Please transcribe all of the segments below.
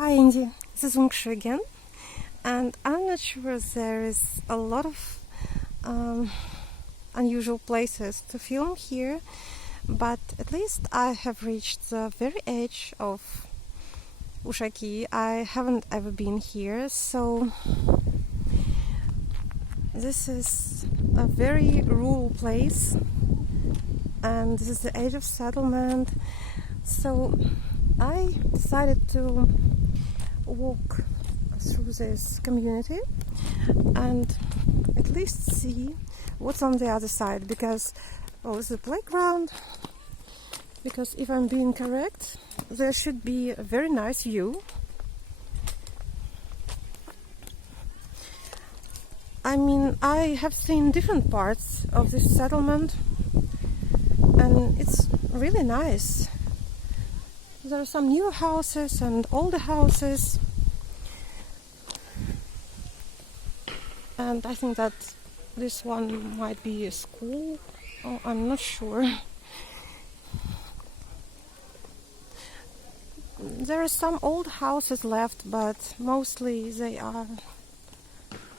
Hi Indy, this is Unkshi again, and I'm not sure there is a lot of unusual places to film here, but at least I have reached the very edge of Ushaki. I haven't ever been here, so this is a very rural place, and this is the edge of settlement, so I decided to walk through this community and at least see what's on the other side, because this is a playground, because if I'm being correct, there should be a very nice view. I mean, I have seen different parts of this settlement and it's really nice. There are some new houses and older houses, and I think that this one might be a school. I'm not sure. There are some old houses left, but mostly they are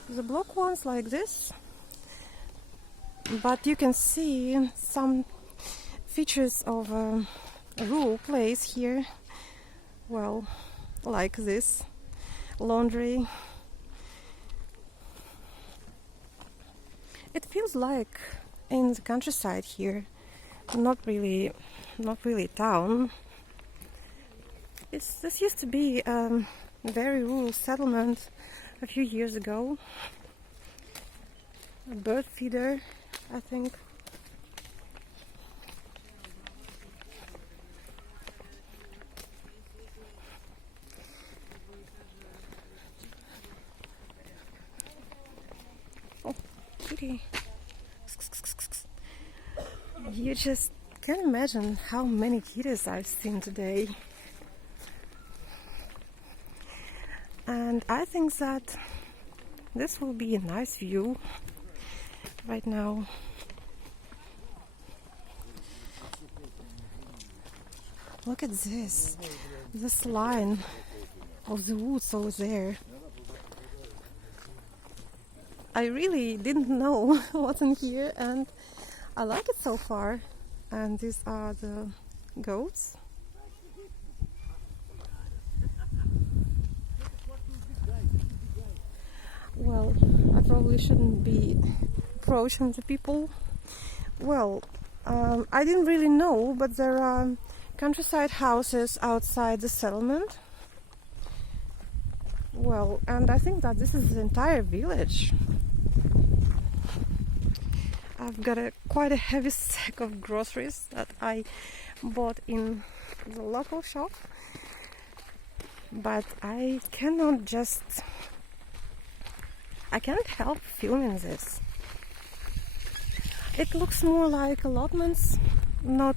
the block ones like this. But you can see some features of a rural place here, well, like this laundry. It feels like in the countryside here, not really town. This used to be a very rural settlement a few years ago. A bird feeder, I think. You just can't imagine how many kitties I've seen today. And I think that this will be a nice view right now. Look at this line of the woods over there. I really didn't know what's in here, and I like it so far. And these are the goats. Well, I probably shouldn't be approaching the people. Well, I didn't really know, but there are countryside houses outside the settlement. Well, and I think that this is the entire village. I've got quite a heavy sack of groceries that I bought in the local shop, but I can't help filming this. It looks more like allotments, not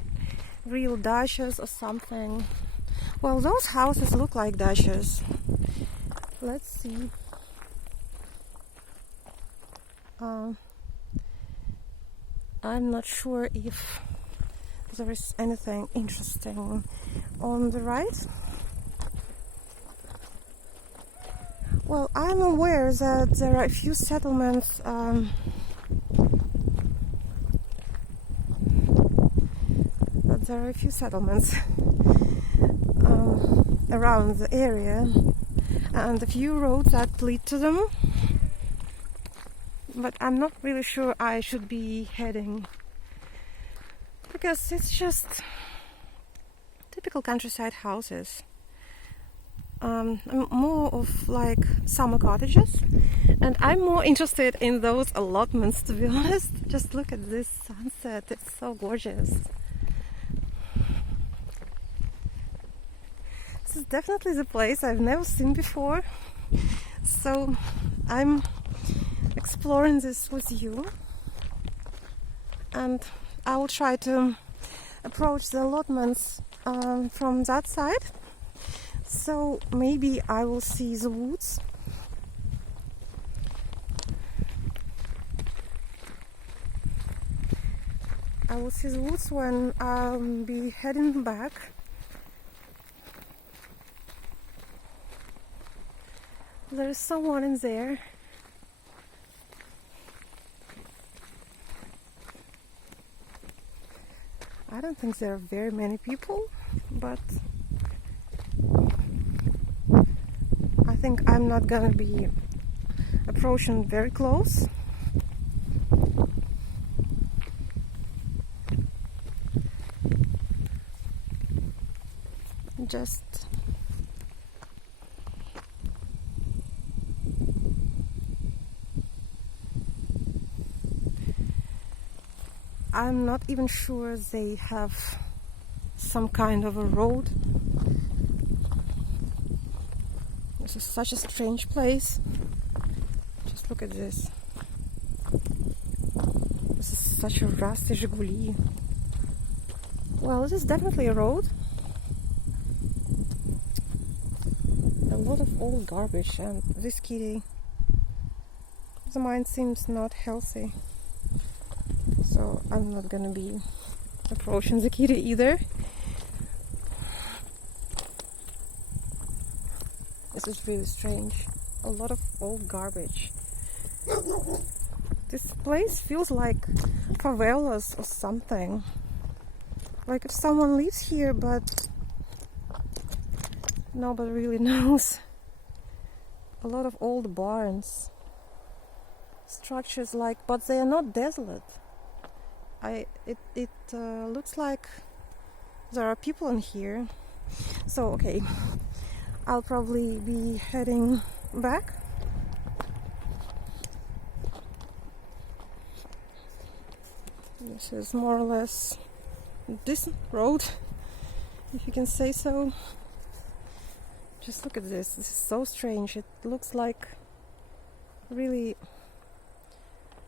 real dashes or something. Well, those houses look like dashes. Let's see. I'm not sure if there is anything interesting on the right. Well, I'm aware that there are a few settlements around the area, and a few roads that lead to them. But I'm not really sure I should be heading, because it's just typical countryside houses. More of like summer cottages, and I'm more interested in those allotments, to be honest. Just look at this sunset, it's so gorgeous. This is definitely the place I've never seen before, so I'm exploring this with you, and I will try to approach the allotments from that side, so maybe I will see the woods. I will see the woods when I'll be heading back. There is someone in there. I don't think there are very many people, but I think I'm not gonna be approaching very close. Just I'm not even sure they have some kind of a road. This is such a strange place. Just look at this. This is such a rusty Zhiguli. Well, this is definitely a road. A lot of old garbage, and this kitty, the mind seems not healthy. So I'm not gonna be approaching the kitty either. This is really strange. A lot of old garbage. This place feels like favelas or something. Like if someone lives here, but nobody really knows. A lot of old barns. Structures like, but they are not desolate. It looks like there are people in here. So okay, I'll probably be heading back. This is more or less a decent road, if you can say so. Just look at this. This is so strange. It looks like really.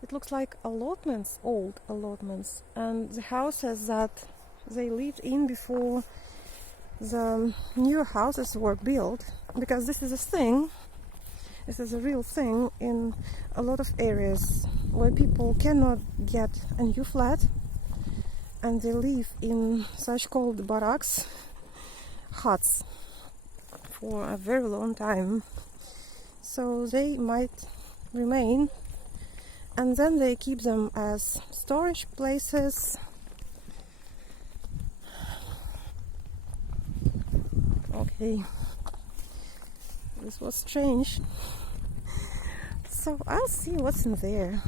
It looks like allotments, old allotments, and the houses that they lived in before the new houses were built, because this is a thing, this is a real thing in a lot of areas where people cannot get a new flat and they live in such called barracks, huts, for a very long time. So they might remain, and then they keep them as storage places. Okay, this was strange. So I'll see what's in there.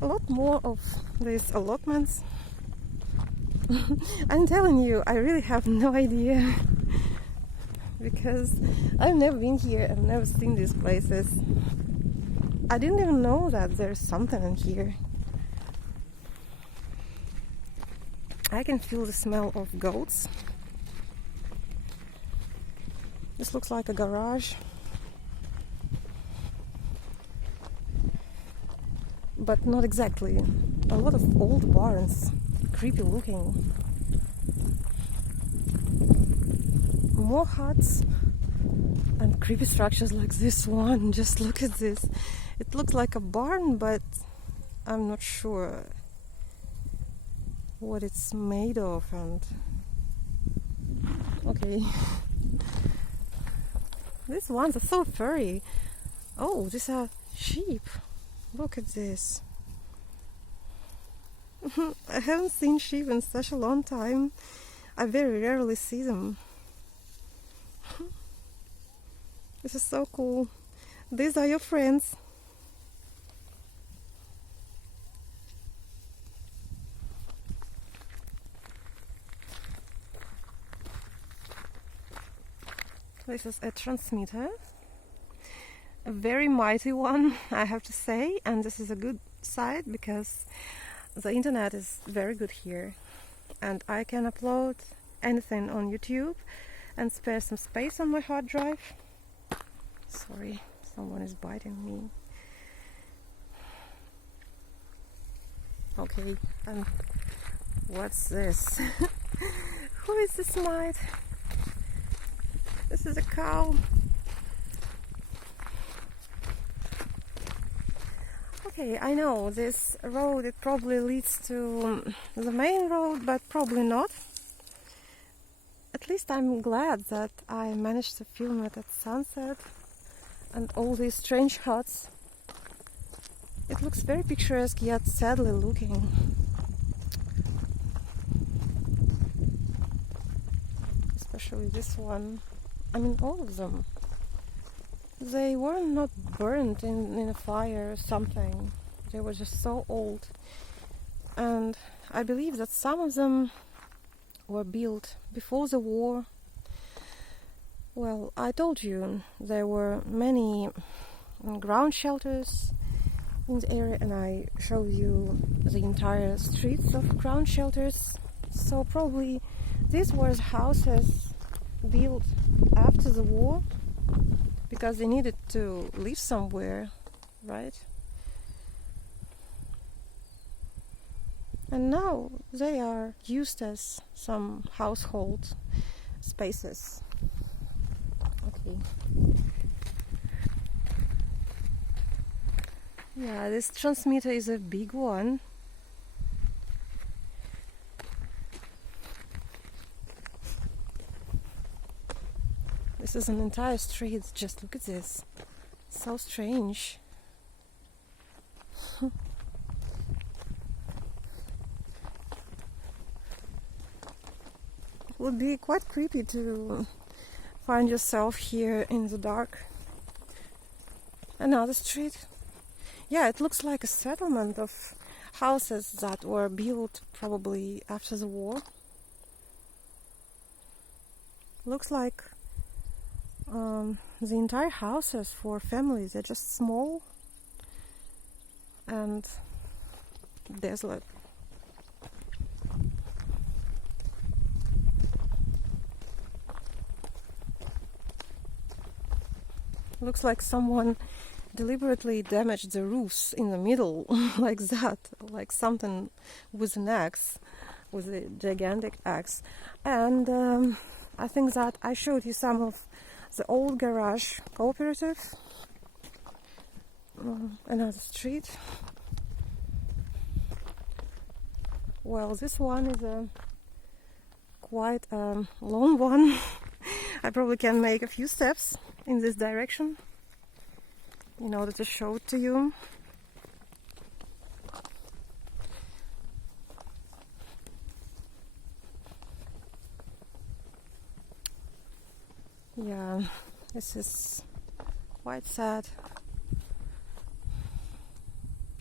A lot more of these allotments. I'm telling you, I really have no idea because I've never been here, I've never seen these places. I didn't even know that there's something in here. I can feel the smell of goats. This looks like a garage. But not exactly. A lot of old barns. Creepy looking. More huts. And creepy structures like this one. Just look at this. It looks like a barn, but I'm not sure what it's made of. And okay, these ones are so furry. Oh, these are sheep. Look at this. I haven't seen sheep in such a long time. I very rarely see them. This is so cool. These are your friends. This is a transmitter, a very mighty one, I have to say, and this is a good side because the internet is very good here and I can upload anything on YouTube and spare some space on my hard drive. Sorry, someone is biting me. Okay, and what's this? Who is this mite? This is a cow. Okay, I know this road, it probably leads to the main road, but probably not. At at least I'm glad that I managed to film it at sunset and all these strange huts. It looks very picturesque yet sadly looking. Especially this one. I mean, all of them. They were not burned in a fire or something. They were just so old. And I believe that some of them were built before the war. Well, I told you there were many ground shelters in the area, and I showed you the entire streets of ground shelters. So probably these were houses built after the war because they needed to live somewhere, right? And now they are used as some household spaces. Okay. Yeah, this transmitter is a big one. This is an entire street. Just look at this. So strange. It would be quite creepy to find yourself here in the dark. Another street. Yeah, it looks like a settlement of houses that were built probably after the war. Looks like the entire houses for families are just small and desolate. Looks like someone deliberately damaged the roofs in the middle like that, like something with an axe, with a gigantic axe. And I think that I showed you some of the old garage cooperative. Another street. Well, this one is a quite long one. I probably can make a few steps in this direction in order to show it to you. Yeah, this is quite sad.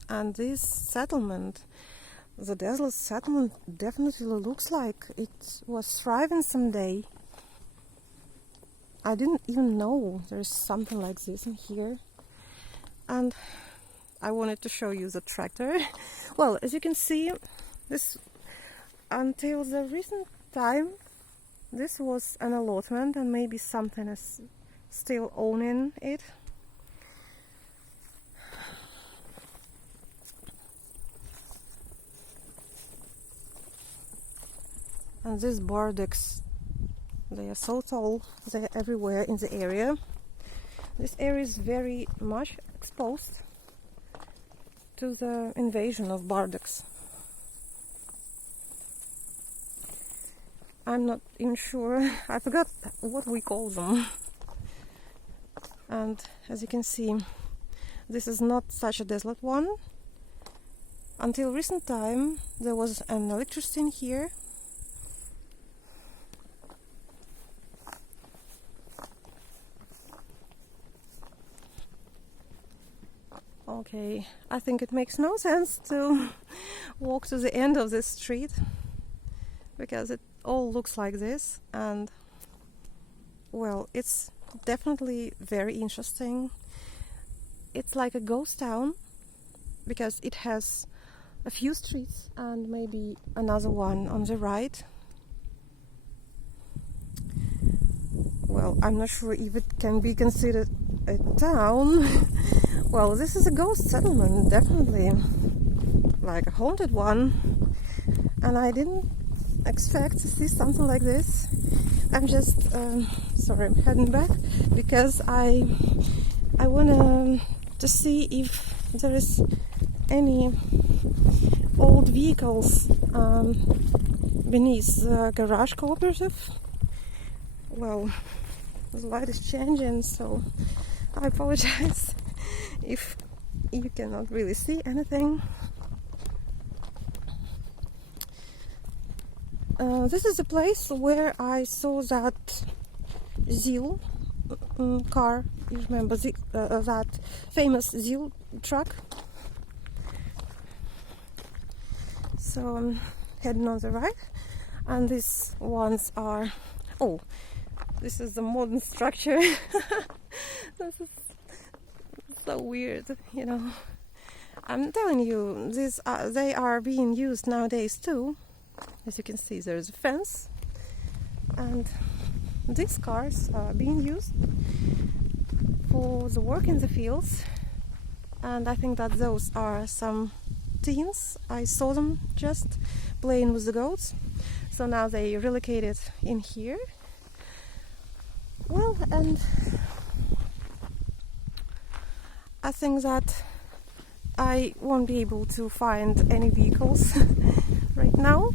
And this settlement, the desolate settlement, definitely looks like it was thriving someday. I didn't even know there's something like this in here. And I wanted to show you the tractor. Well, as you can see, this until the recent time, this was an allotment, and maybe something is still owning it. And these bardaks, they are so tall, they are everywhere in the area. This area is very much exposed to the invasion of bardaks. I'm not even sure, I forgot what we call them. And as you can see, this is not such a desolate one. Until recent time there was an electricity in here. Okay, I think it makes no sense to walk to the end of this street because it all looks like this, and well, it's definitely very interesting. It's like a ghost town because it has a few streets and maybe another one on the right. Well, I'm not sure if it can be considered a town. Well, this is a ghost settlement, definitely, like a haunted one, and I didn't expect to see something like this. I'm just sorry, I'm heading back because I want to see if there is any old vehicles beneath the garage cooperative. Well, the light is changing, so I apologize if you cannot really see anything. This is the place where I saw that Zeal car. You remember that famous Zeal truck? So I'm heading on the right, and these ones are... Oh, this is the modern structure. This is so weird, you know. I'm telling you, they are being used nowadays too. As you can see, there's a fence, and these cars are being used for the work in the fields. And I think that those are some teens. I saw them just playing with the goats. So now they relocated in here. Well, and I think that I won't be able to find any vehicles right now.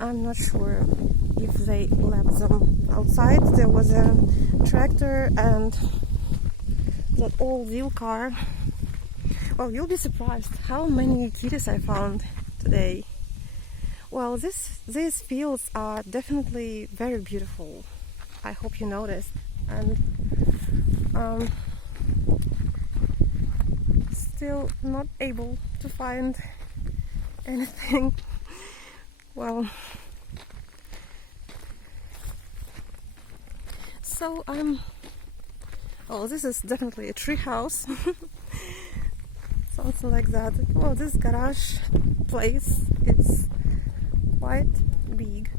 I'm not sure if they left them outside. There was a tractor and that old wheel car. Well, you'll be surprised how many kitties I found today. Well, these fields are definitely very beautiful. I hope you noticed. And still not able to find anything. Well, so oh, this is definitely a tree house. Something like that. Well, this garage place is quite big,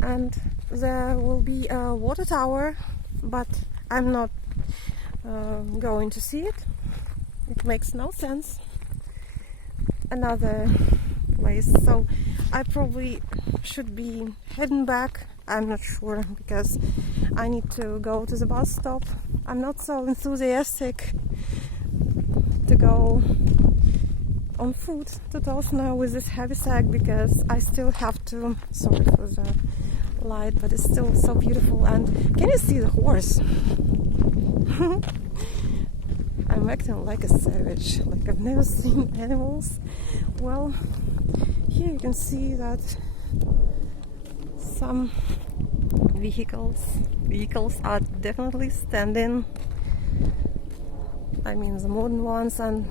and there will be a water tower, but I'm not going to see it. It makes no sense. Another place, so I probably should be heading back. I'm not sure, because I need to go to the bus stop. I'm not so enthusiastic to go on foot to Tosna with this heavy sack, because I still have to... Sorry for the light, but it's still so beautiful. And can you see the horse? I'm acting like a savage, like I've never seen animals. Well, here you can see that some vehicles are definitely standing. I mean the modern ones, and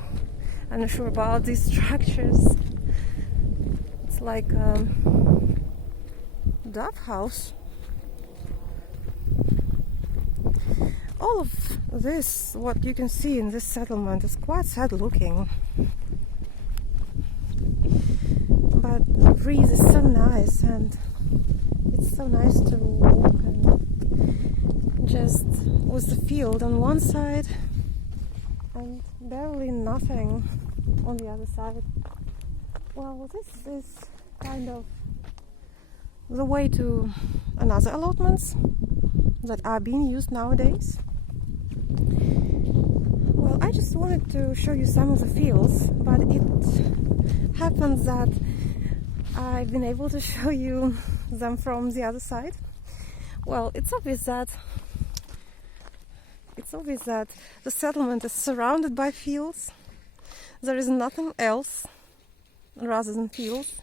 I'm not sure about these structures. It's like a dove house. All of this, what you can see in this settlement, is quite sad looking. But the breeze is so nice, and it's so nice to walk and just with the field on one side and barely nothing on the other side. Well, this is kind of the way to another allotments that are being used nowadays. Well, I just wanted to show you some of the fields, but it happens that I've been able to show you them from the other side. Well, it's obvious that the settlement is surrounded by fields. There is nothing else rather than fields.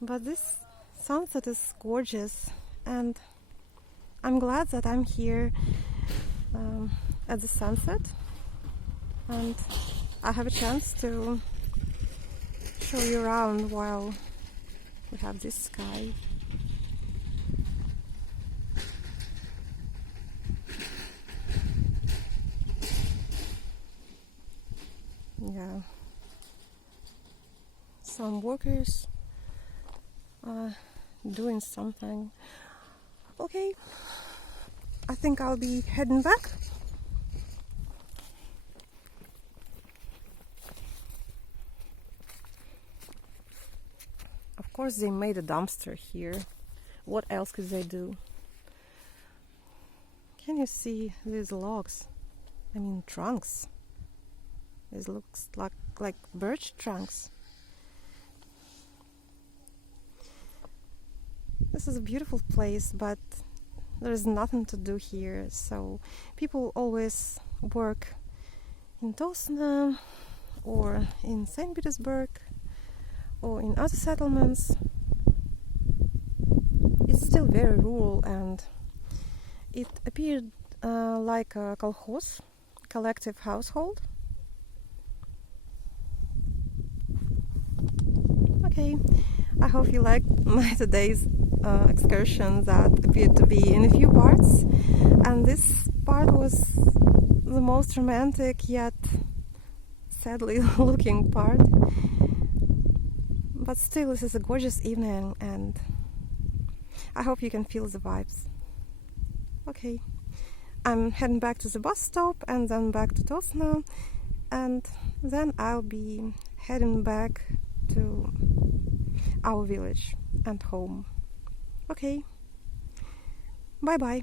But this sunset is gorgeous, and I'm glad that I'm here at the sunset, and I have a chance to show you around while we have this sky. Yeah, some workers are doing something. Okay, I think I'll be heading back. Of course they made a dumpster here. What else could they do? Can you see these logs? I mean trunks. This looks like birch trunks. This is a beautiful place, but there is nothing to do here, so people always work in Tosna or in St. Petersburg or in other settlements. It's still very rural, and it appeared like a kolkhoz, collective household. Okay, I hope you liked my today's excursion that appeared to be in a few parts, and this part was the most romantic yet sadly looking part. But still, this is a gorgeous evening, and I hope you can feel the vibes. Okay, I'm heading back to the bus stop and then back to Tosna, and then I'll be heading back to our village and home. Okay, bye bye.